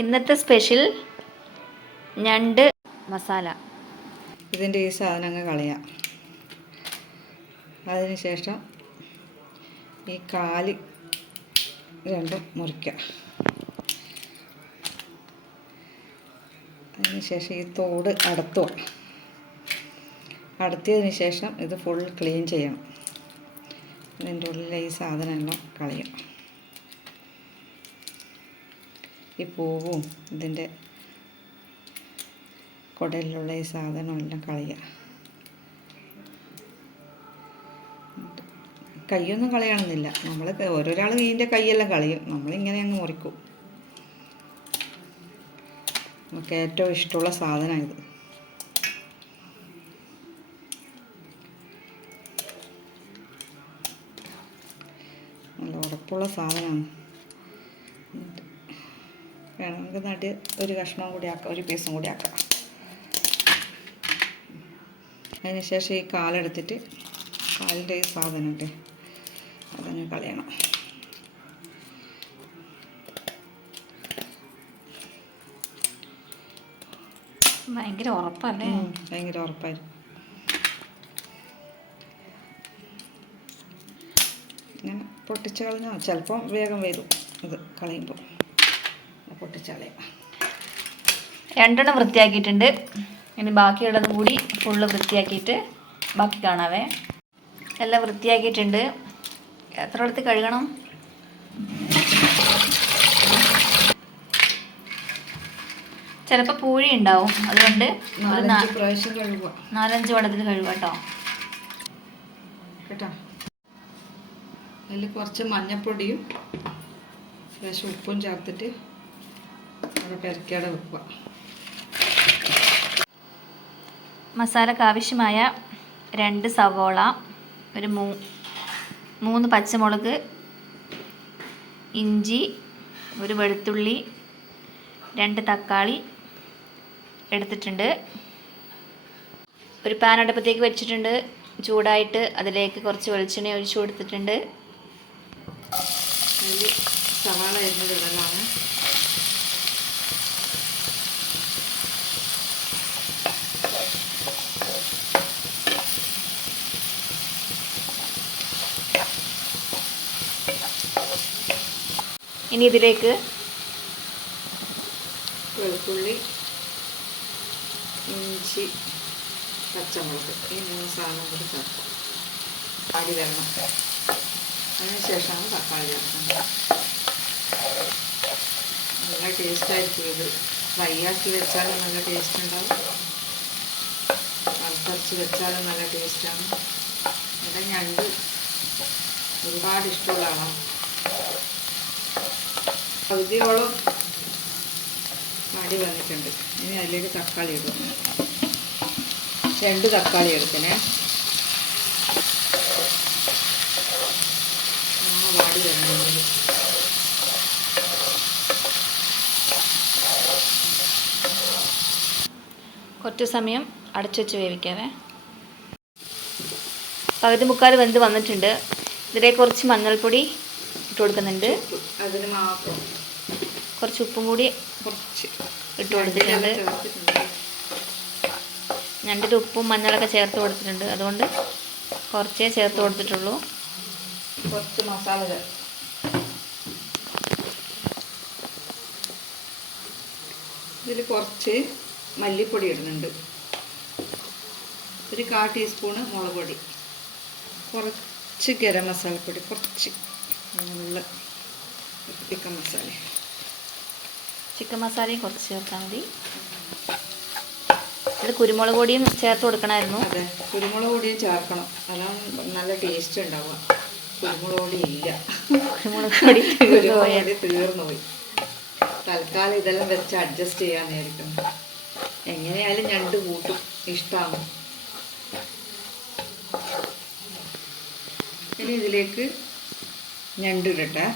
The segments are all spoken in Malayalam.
ഇന്നത്തെ സ്പെഷ്യൽ ഞണ്ട് മസാല. ഇതിൻ്റെ ഈ സാധനങ്ങൾ കളയാം. അതിനുശേഷം ഈ കാല് രണ്ടും മുറിക്കുക. അതിനുശേഷം ഈ തോട് അടത്തുക. അടത്തിയതിന് ശേഷം ഇത് ഫുൾ ക്ലീൻ ചെയ്യണം. ഇതിൻ്റെ ഉള്ളിലെ ഈ സാധനമെല്ലാം കളയണം. ഈ പൂവും ഇതിൻ്റെ കുടലിലുള്ള ഈ സാധനമെല്ലാം കളയുക. കൈയൊന്നും കളയണമെന്നില്ല. നമ്മൾ ഓരോരാൾ ഇതിൻ്റെ കൈയെല്ലാം കളയും. നമ്മളിങ്ങനെ അങ്ങ് മുറിക്കും. നമുക്ക് ഏറ്റവും ഇഷ്ടമുള്ള സാധനമാണ് ഇത്. നല്ല ഉറപ്പുള്ള സാധനമാണ്. വേണമെങ്കിൽ നട്ട് ഒരു കഷ്ണവും കൂടി ആക്കാം, ഒരു പീസും കൂടി ആക്കാം. അതിനുശേഷം ഈ കാലെടുത്തിട്ട് കാലിൻ്റെ ഈ സാധനമുണ്ട് അതങ്ങ് കളയണം. ഭയങ്കര ഉറപ്പല്ലേ? ഭയങ്കര ഉറപ്പായിരുന്നു. ഇങ്ങനെ പൊട്ടിച്ച് കളഞ്ഞാൽ ചിലപ്പം വേഗം വരും. ഇത് കളയുമ്പോൾ പൊട്ടിച്ച് കളയാം. 2 വൃത്തിയാക്കിയിട്ടുണ്ട്. ഇനി ബാക്കിയുള്ളതും കൂടി ഫുള്ള് വൃത്തിയാക്കിയിട്ട് ബാക്കി കാണാവേ. എല്ലാം വൃത്തിയാക്കിയിട്ടുണ്ട്. എത്ര എടുത്ത് കഴുകണം? ചിലപ്പോൾ പൂഴി ഉണ്ടാവും, അതുകൊണ്ട് 4-5 വെള്ളത്തിൽ കഴുകുക കേട്ടോ. അതിൽ കുറച്ച് മഞ്ഞൾപ്പൊടിയും ലേശം ഉപ്പും ചേർത്തിട്ട് അവിടെ പെരക്കാതെ വെക്കുക. മസാലക്ക് ആവശ്യമായ 2 സവോള, ഒരു 3 പച്ചമുളക്, ഇഞ്ചി, ഒരു വെളുത്തുള്ളി, 2 തക്കാളി എടുത്തിട്ടുണ്ട്. ഒരു പാൻ അടുപ്പത്തേക്ക് വെച്ചിട്ടുണ്ട്. ചൂടായിട്ട് അതിലേക്ക് കുറച്ച് വെളിച്ചെണ്ണ ഒഴിച്ചു കൊടുത്തിട്ടുണ്ട്. അതിൽ സവാള അരിഞ്ഞത് ഇടലാണ്. ഇനി ഇതിലേക്ക് വെളുത്തുള്ളി, ഇഞ്ചി, പച്ചമുളക് ഈ 3 സാധനം കൂടി ചേർക്കും. ആടി വരണം. അതിനുശേഷമാണ് തക്കാളി ചേർക്കുന്നത്. നല്ല ടേസ്റ്റായിരിക്കും ഇത്. ഫ്രൈ ആക്കി വെച്ചാലും നല്ല ടേസ്റ്റ് ഉണ്ടാവും, വറുത്തരച്ച് വെച്ചാലും നല്ല ടേസ്റ്റാണ്. ഇവിടെ ഞണ്ട് ഒരുപാട് ഇഷ്ടമുള്ള ആളാണ്. പകുതിയോളം ആടി വന്നിട്ടുണ്ട്. ഇനി അതിലേക്ക് തക്കാളി ഇടും. 2 തക്കാളി എടുക്കണേ. വാടി വരണമെങ്കിൽ കുറച്ച് സമയം അടച്ചു വെച്ച് വേവിക്കാവേ. പകുതി മുക്കാൽ വെന്ത് വന്നിട്ടുണ്ട്. ഇതിലേക്ക് കുറച്ച് മഞ്ഞൾപ്പൊടി ഇട്ട് കൊടുക്കുന്നുണ്ട്. അതിന് മാത്രം കുറച്ച് ഉപ്പും കൂടി കുറച്ച് ഇട്ട് കൊടുത്തിട്ടുണ്ട്. ഞണ്ടിൽ ഉപ്പും മഞ്ഞളൊക്കെ ചേർത്ത് കൊടുത്തിട്ടുണ്ട്, അതുകൊണ്ട് കുറച്ചേ ചേർത്ത് കൊടുത്തിട്ടുള്ളൂ. കുറച്ച് മസാല ചേർത്ത് ഇതിൽ കുറച്ച് മല്ലിപ്പൊടി ഇടുന്നുണ്ട്. ഒരു 1/4 ടീസ്പൂണ് മുളക് പൊടി, കുറച്ച് ഗരം മസാലപ്പൊടി, കുറച്ച് നല്ല ചിക്കൻ മസാലയും കുറച്ച് ചേർത്താൽ മതി. ഇത് കുരുമുളക് പൊടിയും ചേർത്ത് കൊടുക്കണമായിരുന്നു. അതെ, കുരുമുളക് പൊടിയും ചേർക്കണം. അതാണ് നല്ല ടേസ്റ്റ് ഉണ്ടാവുക. കുരുമുളക് പൊടി ഇല്ല, കുരുമുളക് പൊടി തീർന്നു പോയി. തൽക്കാലം ഇതെല്ലാം വെച്ച് അഡ്ജസ്റ്റ് ചെയ്യാനായിരിക്കും. എങ്ങനെയായാലും ഞണ്ട് കൂട്ടും, ഇഷ്ടമാണ്. ഇനി ഇതിലേക്ക് ഞണ്ട് ഇടട്ടെ.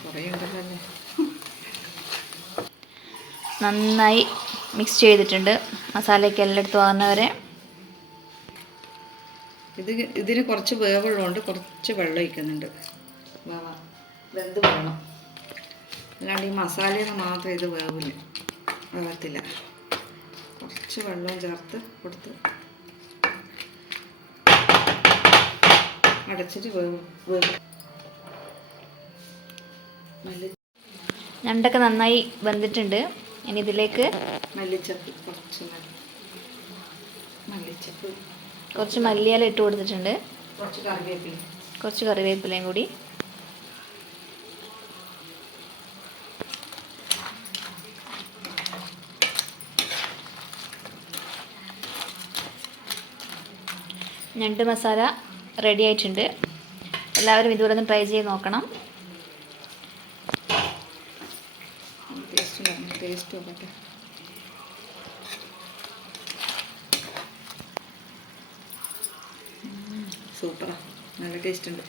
കുറേ ഉണ്ടല്ലേ. നന്നായി മിക്സ് ചെയ്തിട്ടുണ്ട്. മസാലയ്ക്ക് എല്ലാം എടുത്ത് വന്നവരെ ഇതിന് കുറച്ച് വേവുള്ളതുകൊണ്ട് കുറച്ച് വെള്ളം ഒഴിക്കുന്നുണ്ട്. വെന്ത് വേണം, അല്ലാണ്ട് ഈ മസാലയിൽ നിന്ന് മാത്രം ഇത് വേവത്തില്ല. കുറച്ച് വെള്ളം ചേർത്ത് കൊടുത്ത് അടച്ചിട്ട് വേവും. ഞണ്ടൊക്കെ നന്നായി വെന്തിട്ടുണ്ട്. ഇനി ഇതിലേക്ക് മല്ലിച്ചപ്പ്, മല്ലിച്ചപ്പ്, കുറച്ച് മല്ലിയില ഇട്ട് കൊടുത്തിട്ടുണ്ട്. കുറച്ച് കുറച്ച് കറിവേപ്പിലയും കൂടി. ഞണ്ട് മസാല റെഡി ആയിട്ടുണ്ട്. എല്ലാവരും ഇതുപോലെ ഒന്ന് ട്രൈ ചെയ്ത് നോക്കണം. ടേസ്റ്റ് നോക്കട്ടെ. സൂപ്പറാ, നല്ല ടേസ്റ്റ് ഉണ്ട്.